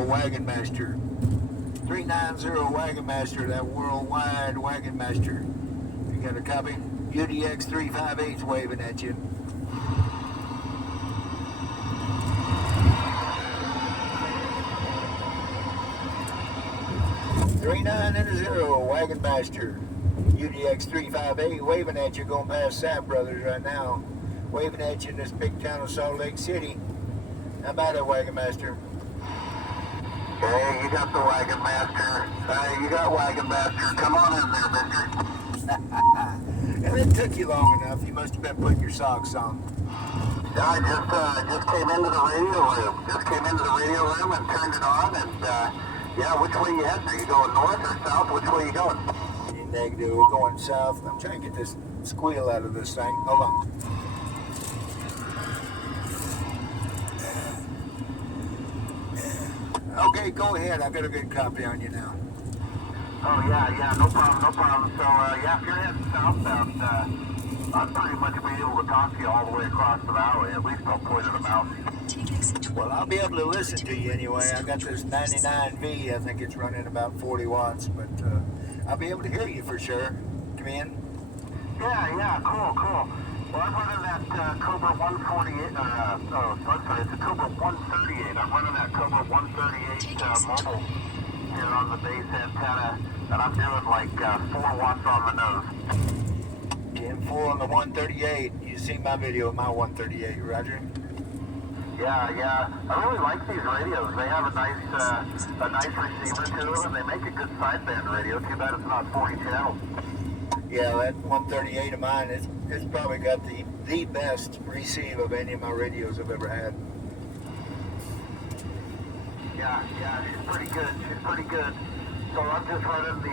Wagonmaster. 390Wagonmaster, that worldwide Wagonmaster. You got a copy? UDX 358's waving at you. Wagonmaster, UDX 358, waving at you, going past Sapp Brothers right now. Waving at you in this big town of Salt Lake City. How about it, Wagonmaster? Hey, you got the Wagonmaster. You got Wagonmaster. Come on in there, mister. And it took you long enough. You must have been putting your socks on. I just came into the radio room. Just came into the radio room and turned it on. And, yeah, which way you heading? Are you going north or south? Which way you going? Negative. We're going south. I'm trying to get this squeal out of this thing. Hold on. Okay, go ahead. I got a good copy on you now. Oh, yeah, no problem, no problem. So, yeah, if you're heading southbound, I'll pretty much be able to talk to you all the way across the valley. At least I'll point at the mountain. Well, I'll be able to listen to you anyway. I got this 99V. I think it's running about 40 watts, but I'll be able to hear you for sure. Come in. Yeah, cool. Well, I'm running that Cobra 148, I'm sorry, it's a Cobra 138. I'm running that Cobra 138 mobile here on the base antenna, and I'm doing like 4 watts on the nose. 10-4 on the 138. You see my video of my 138, Roger? Yeah. I really like these radios. They have a nice receiver to them, and they make a good sideband radio. Too bad it's not 40 channels. Yeah, that 138 of mine, it's probably got the best receive of any of my radios I've ever had. Yeah, she's pretty good. So I'm just running the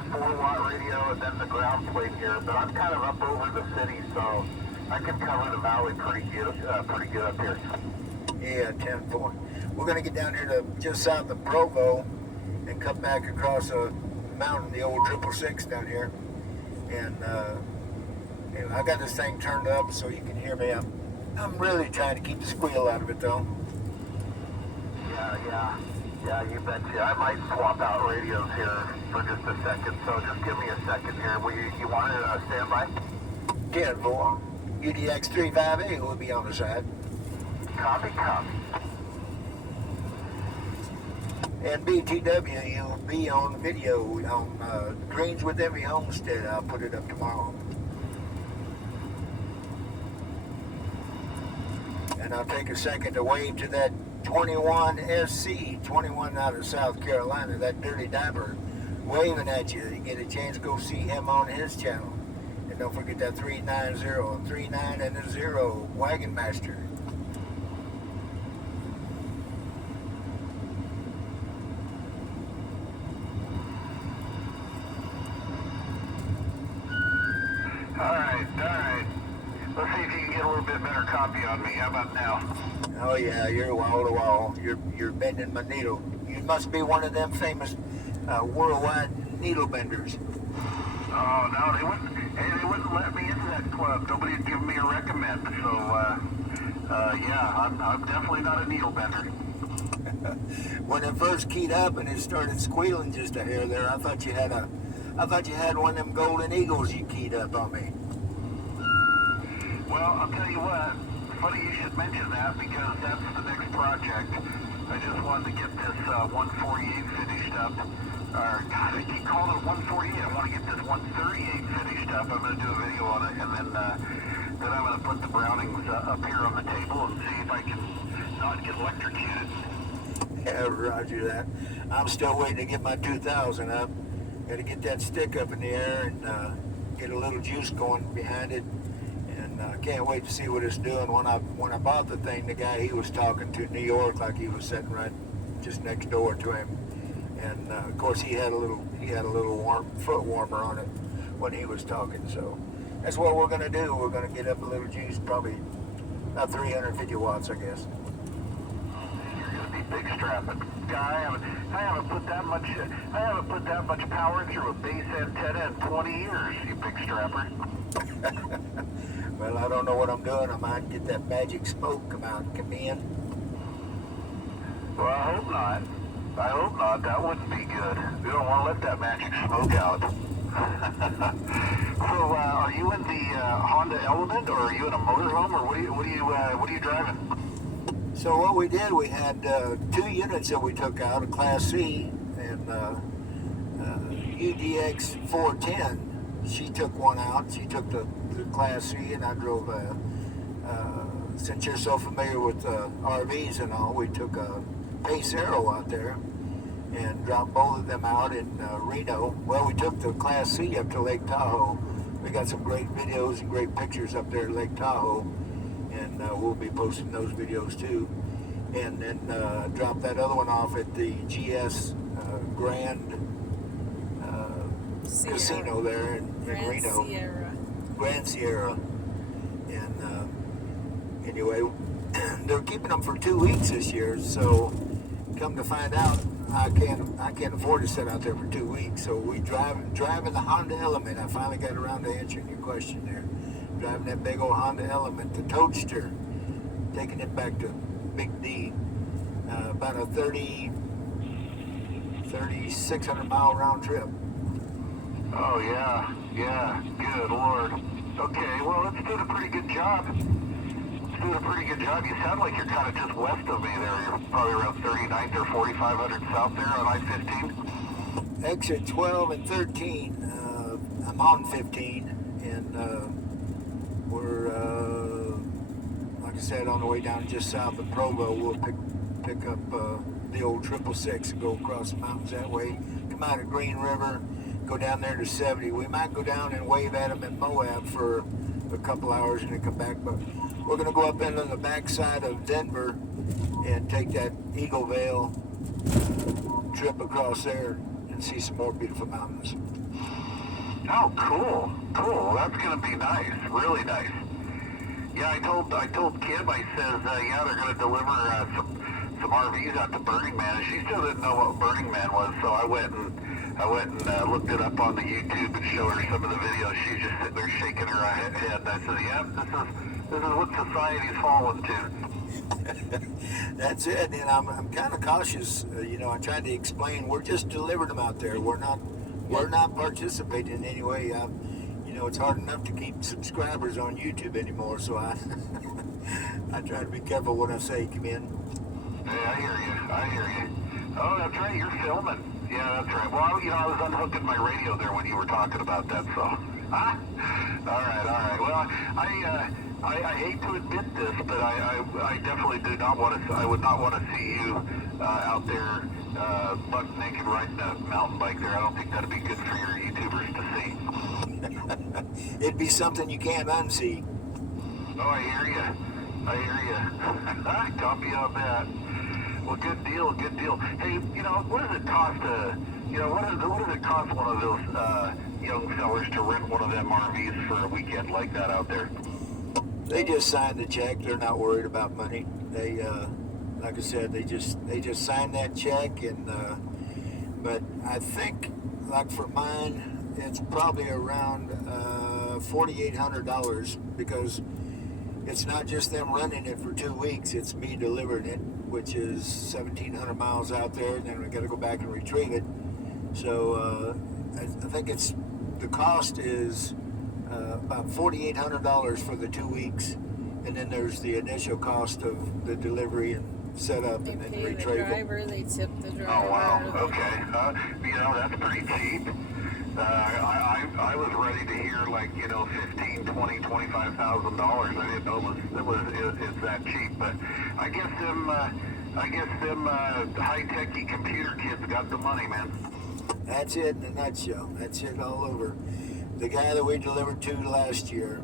4-watt radio and then the ground plate here, but I'm kind of up over the city, so I can cover the valley pretty good up here. Yeah, 10-4. We're going to get down here to just south of Provo and come back across a mountain, the old 666 down here. And I got this thing turned up so you can hear me. I'm really trying to keep the squeal out of it, though. Yeah, you betcha. I might swap out radios here for just a second, so just give me a second here. You want to stand by? 10-4. UDX 358 will be on the side. Copy. And BTW, you'll be on video on Greens with Every Homestead. I'll put it up tomorrow. And I'll take a second to wave to that 21SC, 21 out of South Carolina, that Dirty Diaper, waving at you. You get a chance to go see him on his channel. And don't forget that 390, 390 Wagonmaster. All right. Let's see if you can get a little bit better copy on me. How about now? Oh yeah, you're wall to wall. You're bending my needle. You must be one of them famous worldwide needle benders. Oh no, they wouldn't let me into that club. Nobody had given me a recommend. So yeah, I'm definitely not a needle bender. When it first keyed up and it started squealing just a hair there, I thought you had one of them golden eagles you keyed up on me. Well, I'll tell you what. Funny you should mention that because that's the next project. I just wanted to get this 148 finished up. Or, God, I keep calling it 148. I want to get this 138 finished up. I'm going to do a video on it, and then I'm going to put the Brownings up here on the table and see if I can not get electrocuted. Yeah, roger that. I'm still waiting to get my 2000 up. Got to get that stick up in the air and get a little juice going behind it. Can't wait to see what it's doing. When I bought the thing, the guy he was talking to in New York, like he was sitting right just next door to him, and of course he had a little foot warmer on it when he was talking. So that's what we're gonna do. We're gonna get up a little juice, probably about 350 watts, I guess. You're gonna be big strapping guy. I haven't put that much power through a base antenna in 20 years. You big strapper. Well, I don't know what I'm doing. I might get that magic smoke come out and come in. Well, I hope not. I hope not. That wouldn't be good. We don't want to let that magic smoke out. So, are you in the Honda Element, or are you in a motorhome, or what are you driving? So what we did, we had 2 units that we took out, a Class C and UDX 410. She took one out. She took the Class C, and I drove since you're so familiar with RVs and all, we took a Pace Arrow out there and dropped both of them out in Reno. Well, we took the Class C up to Lake Tahoe. We got some great videos and great pictures up there at Lake Tahoe, and we'll be posting those videos too. And then dropped that other one off at the GS Grand Casino there in Reno. Grand Sierra. And anyway, they're keeping them for 2 weeks this year, so come to find out, I can't afford to sit out there for 2 weeks. So we driving the Honda Element. I finally got around to answering your question there. Driving that big old Honda Element, the Toadster, taking it back to Big D. About a 3,600 mile round trip. Oh, yeah. Good Lord. Okay, well, it's doing a pretty good job. You sound like you're kind of just west of me there. You're probably around 39th or 4,500 south there on I-15. Exit 12 and 13. I'm on 15, and we're, like I said, on the way down just south of Provo. We'll pick up the old 666 and go across the mountains that way. Come out of Green River, go down there to 70. We might go down and wave at them at Moab for a couple hours and then come back, but we're going to go up into the backside of Denver and take that Eagle Vale trip across there and see some more beautiful mountains. Oh, cool. That's going to be nice, really nice. Yeah, I told Kim, I says, yeah, they're going to deliver some RVs out to Burning Man, and she still didn't know what Burning Man was, so I went and looked it up on the YouTube and showed her some of the videos. She's just sitting there shaking her head. And I said, "Yep, this is what society's fallen to." That's it. And I'm kind of cautious. I tried to explain. We're just delivering them out there. We're not participating in any way. It's hard enough to keep subscribers on YouTube anymore. So I try to be careful what I say. Come in. Yeah, I hear you. Oh, that's right. You're filming. Yeah, that's right. Well, I was unhooking my radio there when you were talking about that, so. All right. Well, I hate to admit this, but I definitely do not want to. I would not want to see you out there buck naked riding a mountain bike there. I don't think that'd be good for your YouTubers to see. It'd be something you can't unsee. Oh, I hear you. Copy on that. Well, good deal. Hey, what does it cost what does it cost one of those young fellas to rent one of them RVs for a weekend like that out there? They just signed the check. They're not worried about money. They, like I said, they just signed that check, and but I think, like for mine, it's probably around $4,800 because it's not just them running it for 2 weeks. It's me delivering it, which is 1,700 miles out there, and then we got to go back and retrieve it. So I think the cost is about $4,800 for the 2 weeks, and then there's the initial cost of the delivery and setup, and then retrieval. They tip the driver. Oh wow, okay. That's pretty cheap. I was ready to hear $15,000, $20,000, $25,000. I didn't know it's that cheap, but I guess them high-techy computer kids got the money, man. That's it in a nutshell. That's it all over. The guy that we delivered to last year,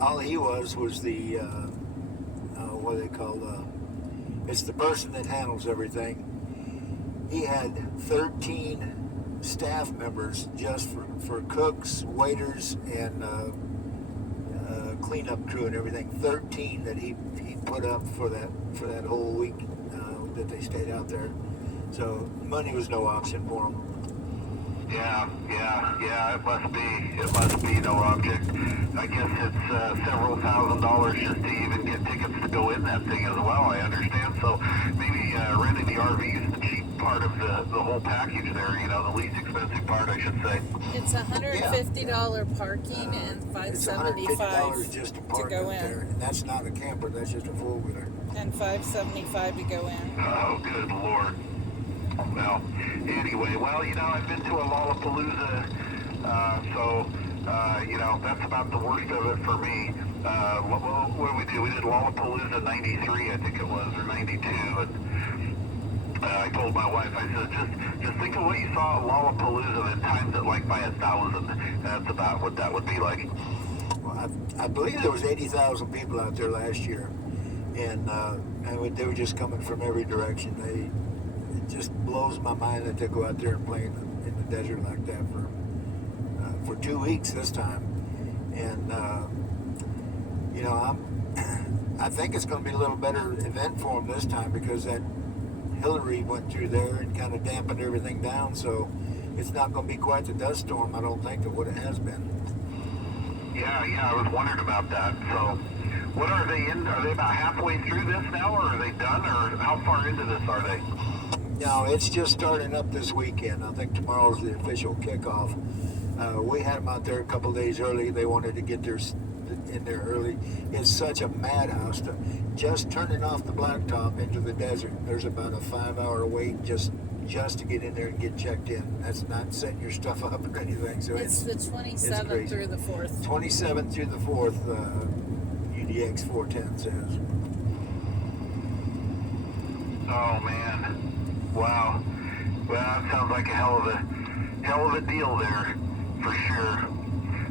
all he was the what do they call it's the person that handles everything. He had 13 staff members just for cooks, waiters, and cleanup crew and everything. 13 that he put up for that whole week that they stayed out there. So money was no option for him. Yeah. It must be no object. I guess it's several $1,000s just to even get tickets to go in that thing as well. I understand. So maybe renting the whole package there, you know, the least expensive part, I should say. It's $150 parking and It's $575 $150 just to park go up in. there. And that's not a camper, that's just a four-wheeler. And $575 to go in. Oh, good Lord. Well, anyway, well, you know, I've been to a Lollapalooza, you know, that's about the worst of it for me. What did we do? We did Lollapalooza 93, I think it was, or 92, and I told my wife, I said, just think of what you saw at Lollapalooza and times it like by 1,000. That's about what that would be like. Well, I believe there was 80,000 people out there last year. And they were just coming from every direction. It just blows my mind that they go out there and play in the desert like that for 2 weeks this time. And you know, I think it's going to be a little better event for them this time because that Hillary went through there and kind of dampened everything down. So it's not going to be quite the dust storm, I don't think, of what it has been. Yeah, I was wondering about that. So. What are they in? Are they about halfway through this now, or are they done, or how far into this are they? No, it's just starting up this weekend. I think tomorrow's the official kickoff. We had them out there a couple days early. They wanted to get in there early. It's such a madhouse. Just turning off the blacktop into the desert, there's about a 5-hour wait just to get in there and get checked in. That's not setting your stuff up or anything. So It's the 27th through the 4th. 27th through the 4th. UDX 410 says. Oh man, wow. Well, that sounds like a hell of a deal there, for sure.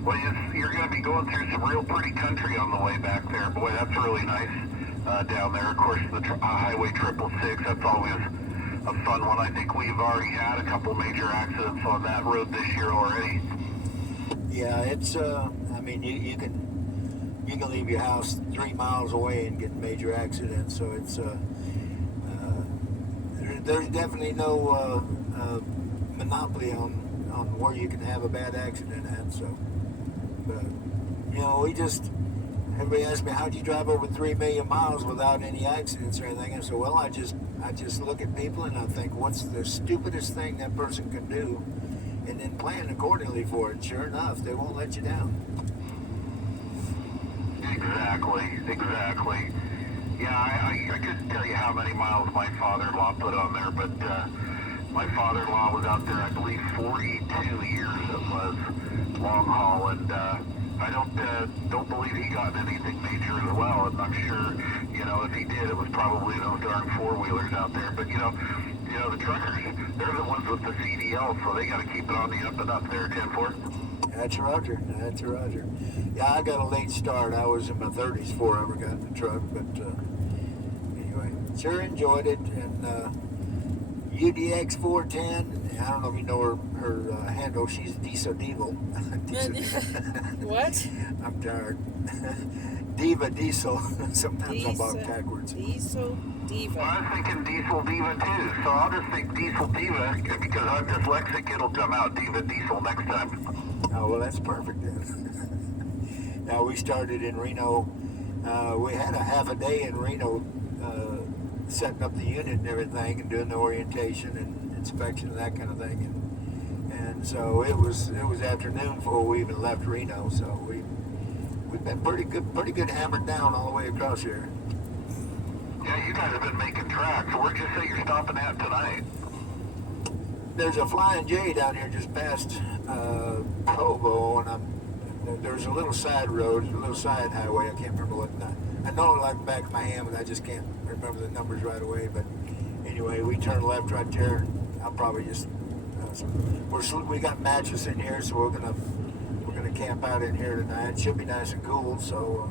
Well, you're going to be going through some real pretty country on the way back there. Boy, that's really nice down there. Of course, the Highway 666. That's always a fun one. I think we've already had a couple major accidents on that road this year already. Yeah, it's. I mean, you can leave your house 3 miles away and get in major accidents. So it's there's definitely no monopoly on where you can have a bad accident at. So, but you know, everybody asks me, how'd you drive over 3 million miles without any accidents or anything? I said, well, I just look at people and I think, what's the stupidest thing that person can do, and then plan accordingly for it. Sure enough, they won't let you down. Exactly. Yeah, I couldn't tell you how many miles my father-in-law put on there, but my father-in-law was out there, I believe, 42 years it was, long haul, and I don't believe he got anything major as well, and I'm sure, you know, if he did, it was probably those darn four-wheelers out there, but you know, the truckers, they're the ones with the CDL, so they got to keep it on the up and up there, 10-4. That's Roger. Yeah, I got a late start. I was in my 30s before I ever got in the truck, but anyway, sure enjoyed it. And UDX 410, I don't know if you know her handle. She's Diesel Diesel. What? I'm tired. Diva Diesel. Sometimes I'm about backwards. Diesel Diva. Well, I was thinking Diesel Diva too, so I'll just think Diesel Diva because I'm dyslexic. It'll come out Diva Diesel next time. Oh, well, that's perfect then. Now, we started in Reno. We had a half a day in Reno setting up the unit and everything and doing the orientation and inspection and that kind of thing. And so it was afternoon before we even left Reno. So we've been pretty good hammered down all the way across here. Yeah, you guys have been making tracks. Where'd you say you're stopping at tonight? There's a Flying J down here just past Provo, and there's a little side road, a little side highway. I can't remember what. I know it like the back of my hand, but I just can't remember the numbers right away. But anyway, we turn left right there. And I'll probably just we got mattress in here, so we're gonna camp out in here tonight. It should be nice and cool, so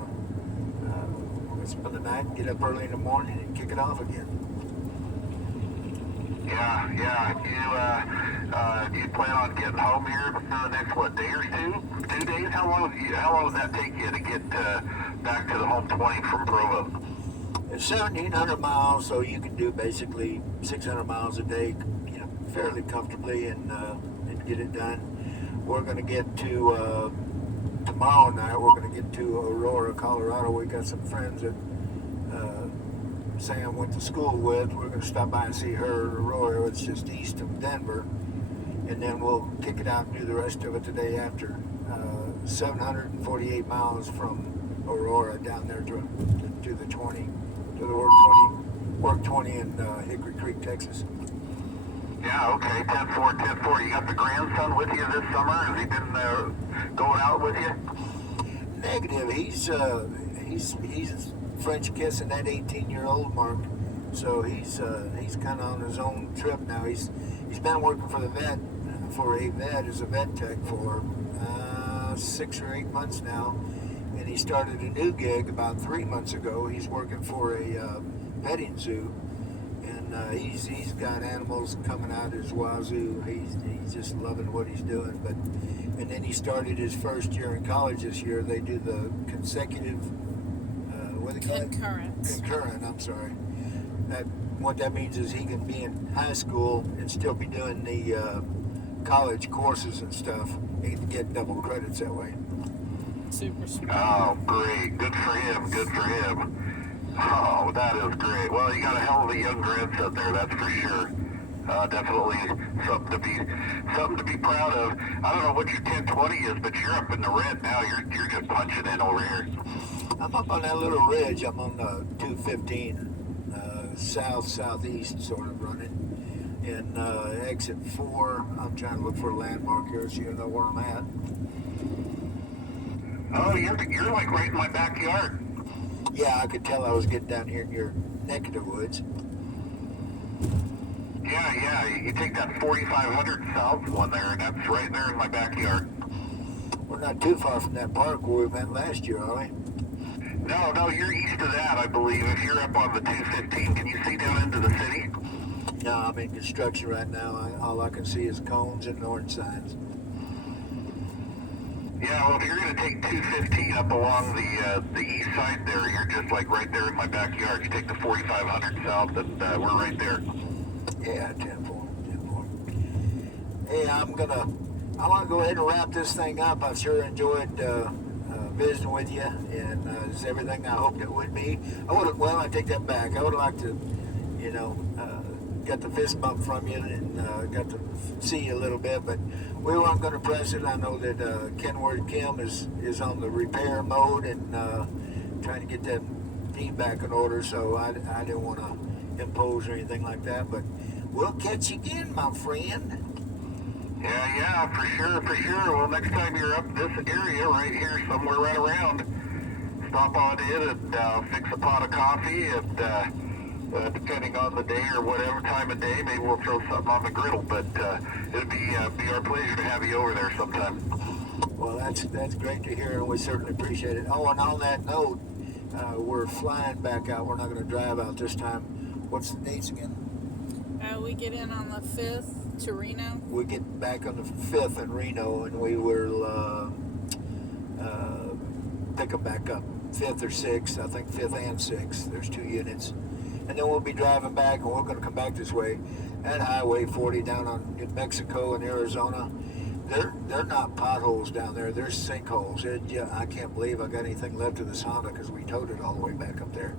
we're gonna spend the night and get up early in the morning and kick it off again. Yeah. Do you plan on getting home here within the next, day or two? 2 days? How long would that take you to get back to the home 20 from Provo? It's 1,700 miles, so you can do basically 600 miles a day, fairly comfortably and get it done. We're going to get to, tomorrow night, we're going to get to Aurora, Colorado. We got some friends that Sam went to school with. We're going to stop by and see her, Aurora. It's just east of Denver. And then we'll kick it out and do the rest of it the day after. 748 miles from Aurora down there to the 20, to the work 20 in Hickory Creek, Texas. Yeah, okay, 10-4, 10-4. You got the grandson with you this summer? Has he been going out with you? Negative. He's French kissing that 18-year-old mark. So he's kind of on his own trip now. He's been working for a vet as a vet tech for 6 or 8 months now, and he started a new gig about 3 months ago. He's working for a petting zoo, and he's got animals coming out his wazoo. He's just loving what he's doing. And then he started his first year in college this year. They do the consecutive what do they call it? Concurrent. I'm sorry. What that means is he can be in high school and still be doing the college courses and stuff. He can get double credits that way. Super smart. Oh, great. Good for him. Good for him. Oh, that is great. Well, you got a hell of a young grandson there, that's for sure. Definitely something to be proud of. I don't know what your 1020 is, but you're up in the red now. You're just punching in over here. I'm up on that little ridge. I'm on 215, southeast sort of running. And exit 4, I'm trying to look for a landmark here so you know where I'm at. Oh, you're like right in my backyard. Yeah, I could tell I was getting down here in your neck of the woods. Yeah, you take that 4500 south one there, and that's right there in my backyard. We're not too far from that park where we went last year, are we? No, you're east of that, I believe. If you're up on the 215, can you see down into the city? No, I'm in construction right now. All I can see is cones and orange signs. Yeah, well, if you're going to take 215 up along the east side there, you're just like right there in my backyard. You take the 4500 south, and we're right there. Yeah, 10-4. Hey, I want to go ahead and wrap this thing up. I've sure enjoyed visiting with you, and it's everything I hoped it would be. I take that back. I would like to, got the fist bump from you and got to see you a little bit, but we weren't going to press it. I know that Kenward Kim is on the repair mode and trying to get that team back in order, so I didn't want to impose or anything like that, but we'll catch you again, my friend. Yeah, for sure. Well, next time you're up this area right here, somewhere right around, stop on in and fix a pot of coffee, and depending on the day or whatever time of day, maybe we'll throw something on the griddle, but it'd be our pleasure to have you over there sometime. Well, that's great to hear, and we certainly appreciate it. Oh, and on that note, we're flying back out. We're not going to drive out this time. What's the dates again? We get in on the 5th to Reno. We get back on the 5th in Reno, and we will pick them back up 5th or 6th. I think 5th and 6th. There's 2 units. And then we'll be driving back, and we're going to come back this way at Highway 40 down on New Mexico and Arizona. They're not potholes down there. There's sinkholes. I can't believe I got anything left of this Honda because we towed it all the way back up there.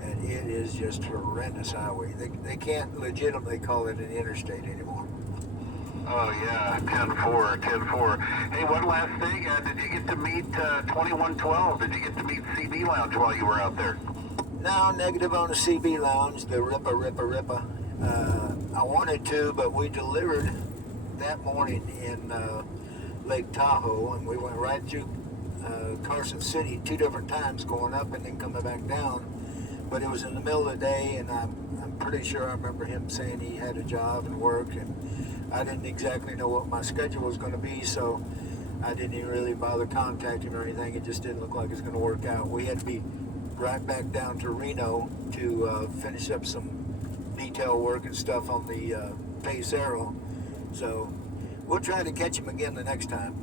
And it is just horrendous highway. They can't legitimately call it an interstate anymore. Oh, yeah, 10-4. Hey, one last thing. Did you get to meet 2112? Did you get to meet CB Lounge while you were out there? No, negative on the CB Lounge, the Rippa. I wanted to, but we delivered that morning in Lake Tahoe, and we went right through Carson City 2 different times, going up and then coming back down. But it was in the middle of the day, and I'm pretty sure I remember him saying he had a job and work, and I didn't exactly know what my schedule was going to be, so I didn't even really bother contacting him or anything. It just didn't look like it was going to work out. We had to be right back down to Reno to finish up some detail work and stuff on the Pacero. So we'll try to catch him again the next time.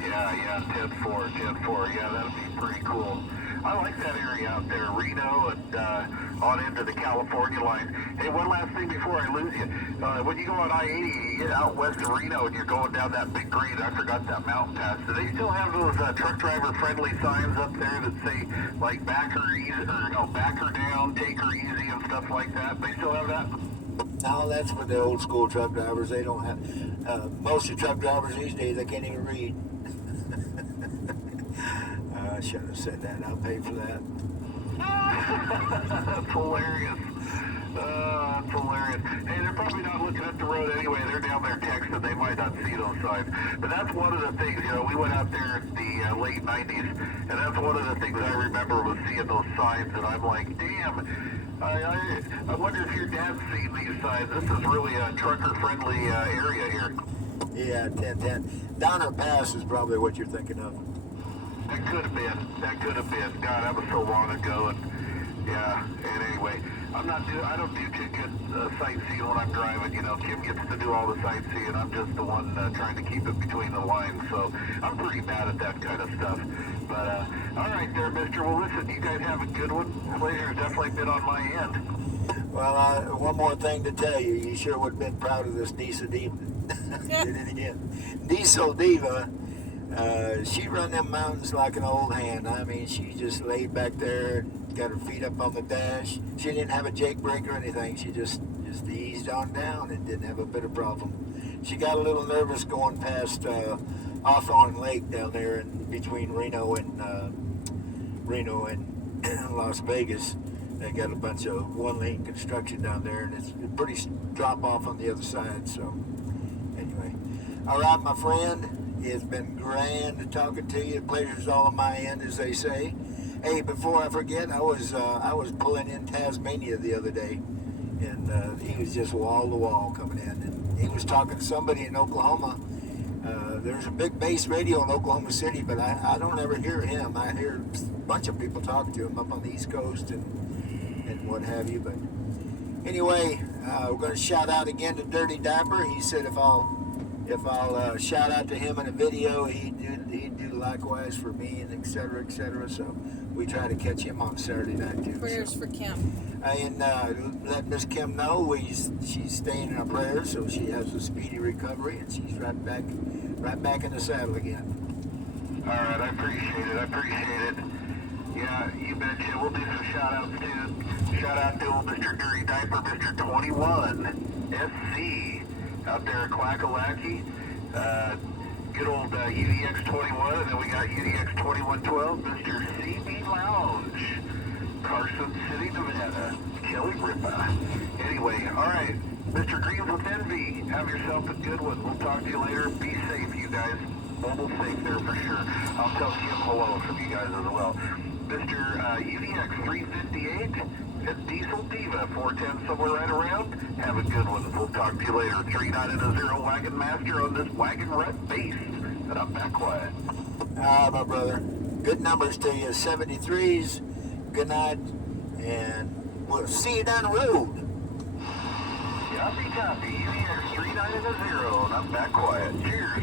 Yeah, 10-4. Yeah, that'd be pretty cool. I like that area out there, Reno and on into the California line. Hey, one last thing before I lose you. When you go on I-80, you get out west of Reno and you're going down that big green, I forgot that mountain pass. Do they still have those truck driver friendly signs up there that say like back her easy, or no, back her down, take her easy and stuff like that? They still have that? No, that's for the old school truck drivers. They don't have, most of the truck drivers these days, they can't even read. I should have said that. I'll pay for that. That's hilarious. That's hilarious. Hey, they're probably not looking at the road anyway. They're down there texting. They might not see those signs. But that's one of the things, you know, we went out there in the late 90s, and that's one of the things I remember was seeing those signs, and I'm like, damn, I wonder if your dad's seen these signs. This is really a trucker-friendly area here. Yeah, 1010. Donner Pass is probably what you're thinking of. That could have been. That could have been. God, that was so long ago. And yeah. And anyway, I don't do too good sightseeing when I'm driving. You know, Kim gets to do all the sightseeing. I'm just the one trying to keep it between the lines. So I'm pretty bad at that kind of stuff. But all right, there, Mister. Well, listen, you guys have a good one. Pleasure's definitely been on my end. Well, one more thing to tell you. You sure would have been proud of this Diesel Diva. Did it again. Diesel Diva. She run them mountains like an old hand. I mean, she just laid back there, got her feet up on the dash. She didn't have a jake brake or anything. She just eased on down and didn't have a bit of problem. She got a little nervous going past Hawthorne Lake down there in between Reno and Las Vegas. They got a bunch of one-lane construction down there, and it's pretty drop off on the other side. So anyway, all right, my friend. It's been grand talking to you. Pleasure's all on my end, as they say. Hey, before I forget, I was pulling in Tasmania the other day, and he was just wall to wall coming in, and he was talking to somebody in Oklahoma. There's a big base radio in Oklahoma City, but I don't ever hear him. I hear a bunch of people talking to him up on the East Coast and what have you. But anyway, we're going to shout out again to Dirty Diaper. He said if I'll shout out to him in a video, he'd do likewise for me, and et cetera, et cetera. So we try to catch him on Saturday night too. Prayers for Kim. And let Miss Kim know she's staying in our prayers, so she has a speedy recovery, and she's right back in the saddle again. All right, I appreciate it. Yeah, you betcha. We'll do some shout outs too. Shout out to old Mr. Dirty Diaper, Mr. 21 SC. Out there at Quackalackie, good old UDX 21, and then we got UDX 2112, Mr. CB Lounge, Carson City, Nevada, Kelly Ripa. Anyway, all right, Mr. Greens with Envy, have yourself a good one. We'll talk to you later. Be safe, you guys. Mobile safe there for sure. I'll tell Kim hello from you guys as well. Mr. UDX 358. It's Diesel Diva, 410 somewhere right around. Have a good one. We'll talk to you later. 390Wagonmaster on this wagon rut base. And I'm back quiet. My brother. Good numbers to you. 73s. Good night. And we'll see you down the road. Copy. UDX 390, and I'm back quiet. Cheers.